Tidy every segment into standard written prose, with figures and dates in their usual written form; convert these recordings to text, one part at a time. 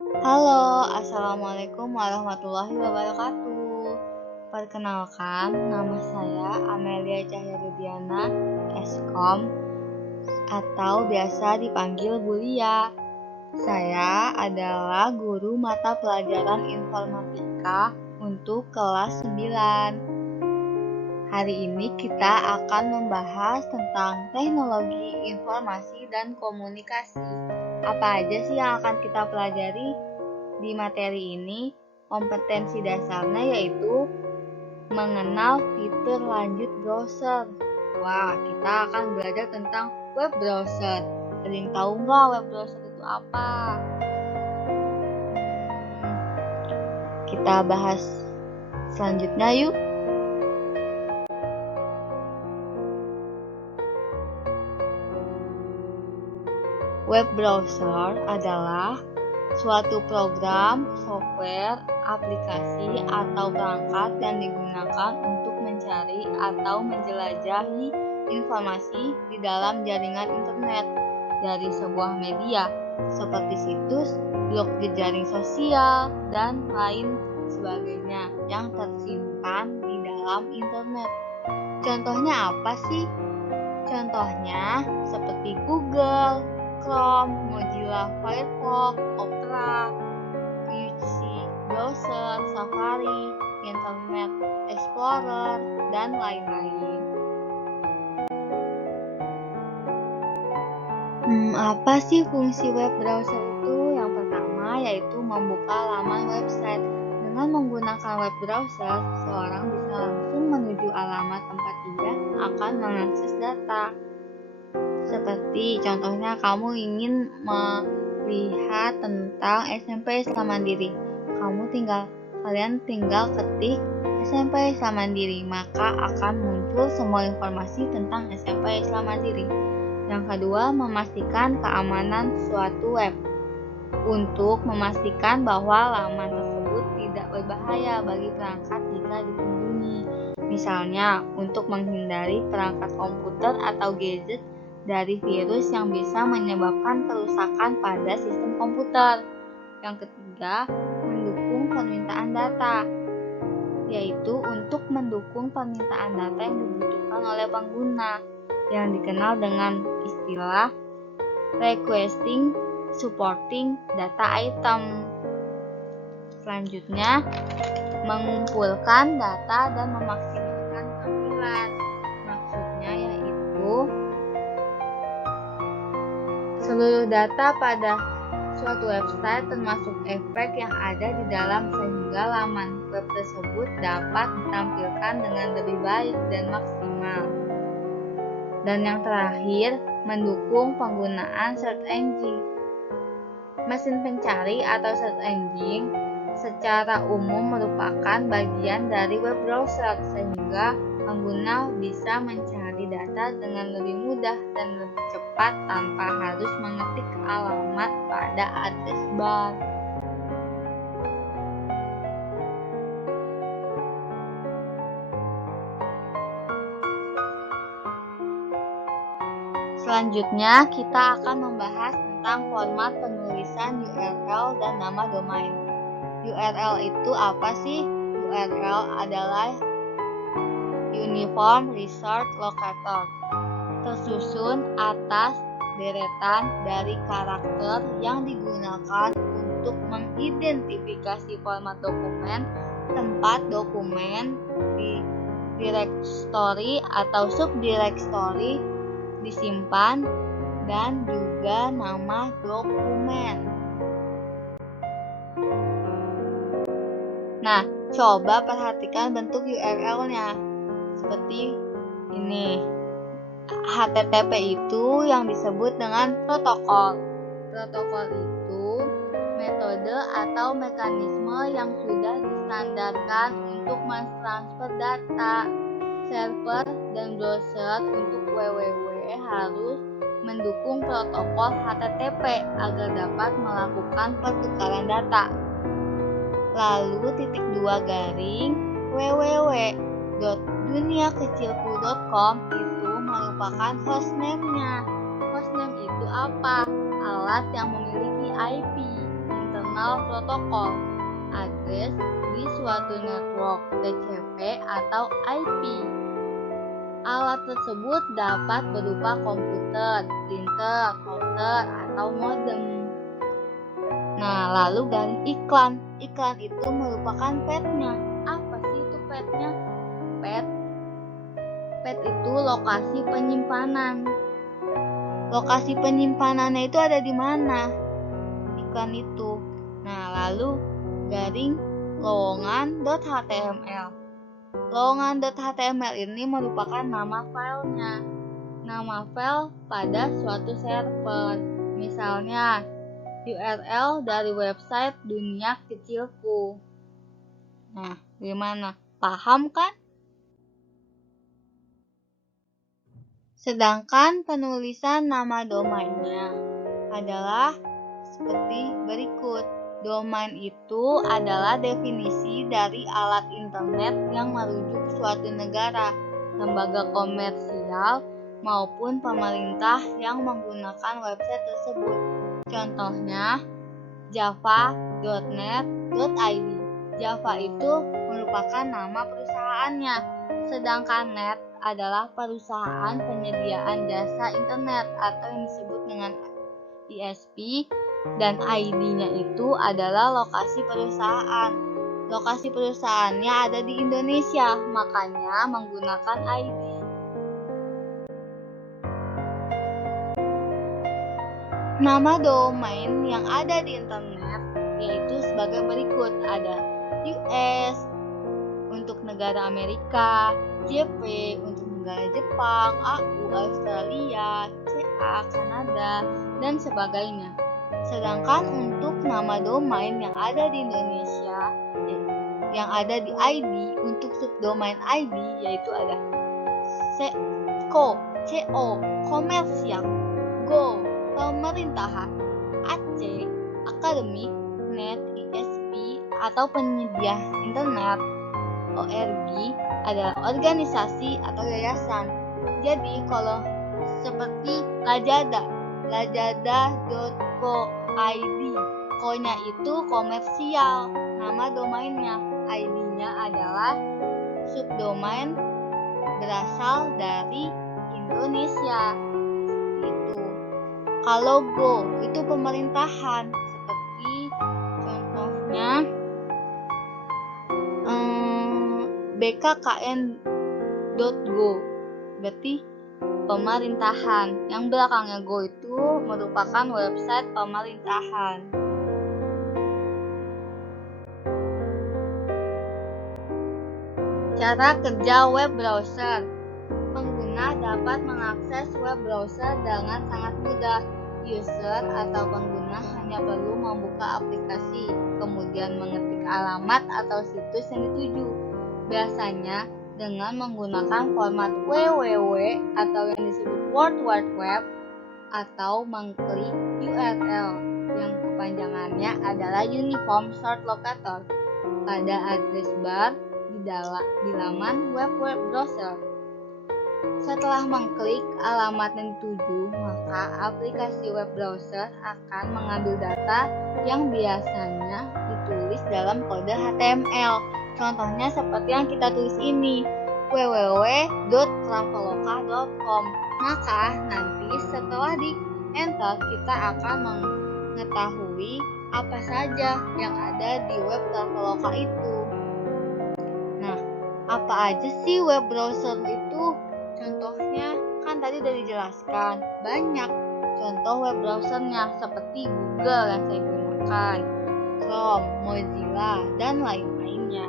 Halo, Assalamualaikum warahmatullahi wabarakatuh. Perkenalkan, nama saya Amelia Cahyarudiana, Eskom, atau biasa dipanggil Bulia. Saya adalah guru mata pelajaran informatika untuk kelas 9. Hari ini kita akan membahas tentang teknologi informasi dan komunikasi. Apa aja sih yang akan kita pelajari di materi ini? Kompetensi dasarnya yaitu mengenal fitur lanjut browser. Wah, kita akan belajar tentang web browser. Ada yang tahu nggak web browser itu apa? Kita bahas selanjutnya yuk. Web browser adalah suatu program, software, aplikasi, atau perangkat yang digunakan untuk mencari atau menjelajahi informasi di dalam jaringan internet dari sebuah media seperti situs, blog jejaring sosial, dan lain sebagainya yang tersimpan di dalam internet. Contohnya apa sih? Contohnya seperti Google, Chrome, Mozilla Firefox, Opera, UC Browser, Safari, Internet Explorer, dan lain-lain. Apa sih fungsi web browser itu? Yang pertama yaitu membuka laman website. Dengan menggunakan web browser, seseorang bisa langsung menuju alamat tempat ia akan mengakses data. Seperti contohnya kamu ingin melihat tentang SMP Islam Mandiri. Kalian tinggal ketik SMP Islam Mandiri, maka akan muncul semua informasi tentang SMP Islam Mandiri. Yang kedua, memastikan keamanan suatu web. Untuk memastikan bahwa laman tersebut tidak berbahaya bagi perangkat jika dikunjungi. Misalnya, untuk menghindari perangkat komputer atau gadget dari virus yang bisa menyebabkan kerusakan pada sistem komputer. Yang ketiga, mendukung permintaan data, yaitu untuk mendukung permintaan data yang dibutuhkan oleh pengguna, yang dikenal dengan istilah requesting supporting data item. Selanjutnya, mengumpulkan data dan memaksimalkan tampilan. Maksudnya yaitu seluruh data pada suatu website termasuk efek yang ada di dalam sehingga laman web tersebut dapat ditampilkan dengan lebih baik dan maksimal. Dan yang terakhir, mendukung penggunaan search engine. Mesin pencari atau search engine secara umum merupakan bagian dari web browser sehingga pengguna bisa mencari data dengan lebih mudah dan lebih cepat tanpa harus mengetik alamat pada address bar. Selanjutnya, kita akan membahas tentang format penulisan URL dan nama domain. URL itu apa sih? URL adalah Uniform Resource Locator, tersusun atas deretan dari karakter yang digunakan untuk mengidentifikasi format dokumen, tempat dokumen, di directory atau subdirectory disimpan, dan juga nama dokumen. Nah, coba perhatikan bentuk URL-nya. Seperti ini. HTTP itu yang disebut dengan protokol. Protokol itu metode atau mekanisme yang sudah distandarkan untuk mentransfer data. Server dan browser untuk www harus mendukung protokol HTTP agar dapat melakukan pertukaran data. Lalu www.duniakecilku.com itu merupakan hostname-nya. Hostname itu apa? Alat yang memiliki IP, internal protokol, address di suatu network, TCP atau IP. Alat tersebut dapat berupa komputer, printer, router, atau modem. Nah, lalu garing iklan. Iklan itu merupakan petnya. Apa sih itu petnya? Pet itu lokasi penyimpanan. Lokasi penyimpanannya itu ada di mana? Iklan itu. Nah, lalu garing lowongan.html. Lowongan.html ini merupakan nama filenya. Nama file pada suatu server. Misalnya, URL dari website dunia kecilku. Nah, gimana? Paham kan? Sedangkan penulisan nama domainnya adalah seperti berikut. Domain itu adalah definisi dari alat internet yang merujuk suatu negara, lembaga komersial, maupun pemerintah yang menggunakan website tersebut. Contohnya, java.net.id. Java itu merupakan nama perusahaannya, sedangkan net adalah perusahaan penyediaan jasa internet atau yang disebut dengan ISP, dan ID-nya itu adalah lokasi perusahaan. Lokasi perusahaannya ada di Indonesia, makanya menggunakan ID. Nama domain yang ada di internet yaitu sebagai berikut. Ada US untuk negara Amerika, JP untuk negara Jepang, AU Australia, CA Kanada, dan sebagainya. Sedangkan untuk nama domain yang ada di Indonesia, yang ada di ID, untuk subdomain ID yaitu ada CO, komersial, Go, pemerintahan, AC, akademik, net, ISP, atau penyedia internet, ORG adalah organisasi atau yayasan. Jadi kalau seperti lajada.co.id, ko-nya itu komersial, nama domainnya, ID-nya adalah subdomain berasal dari Indonesia. Itu. Kalau Go itu pemerintahan, seperti contohnya bkkn.go, berarti pemerintahan. Yang belakangnya Go itu merupakan website pemerintahan. Cara kerja web browser. Pengguna dapat mengakses web browser dengan sangat mudah. User atau pengguna hanya perlu membuka aplikasi, kemudian mengetik alamat atau situs yang dituju. Biasanya dengan menggunakan format www atau yang disebut World Wide Web, atau mengklik URL yang kepanjangannya adalah Uniform Short Locator pada address bar di laman web browser. Setelah mengklik alamat yang dituju, maka aplikasi web browser akan mengambil data yang biasanya ditulis dalam kode HTML. Contohnya seperti yang kita tulis ini, www.traveloka.com. Maka nanti setelah di enter kita akan mengetahui apa saja yang ada di web Traveloka itu. Nah, apa aja sih web browser itu? Contohnya kan tadi udah dijelaskan, banyak contoh web browsernya seperti Google yang saya gunakan, Chrome, Mozilla, dan lain-lainnya.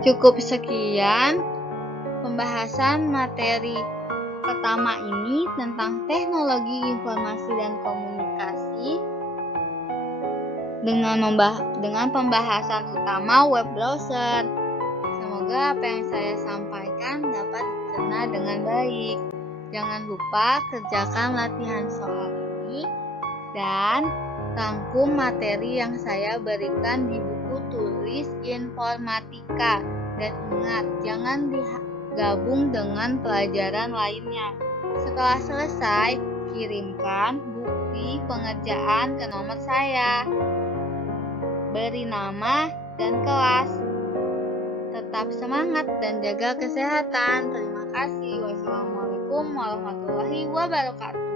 Cukup sekian pembahasan materi pertama ini tentang teknologi informasi dan komunikasi dengan pembahasan utama web browser. Semoga apa yang saya sampaikan dapat dicerna dengan baik. Jangan lupa kerjakan latihan soal ini dan rangkum materi yang saya berikan di buku tulis informatika Dan ingat, jangan digabung dengan pelajaran lainnya. Setelah selesai, kirimkan bukti pengerjaan ke nomor saya. Beri nama dan kelas. Tetap semangat dan jaga kesehatan. Terima kasih. Wassalamualaikum warahmatullahi wabarakatuh.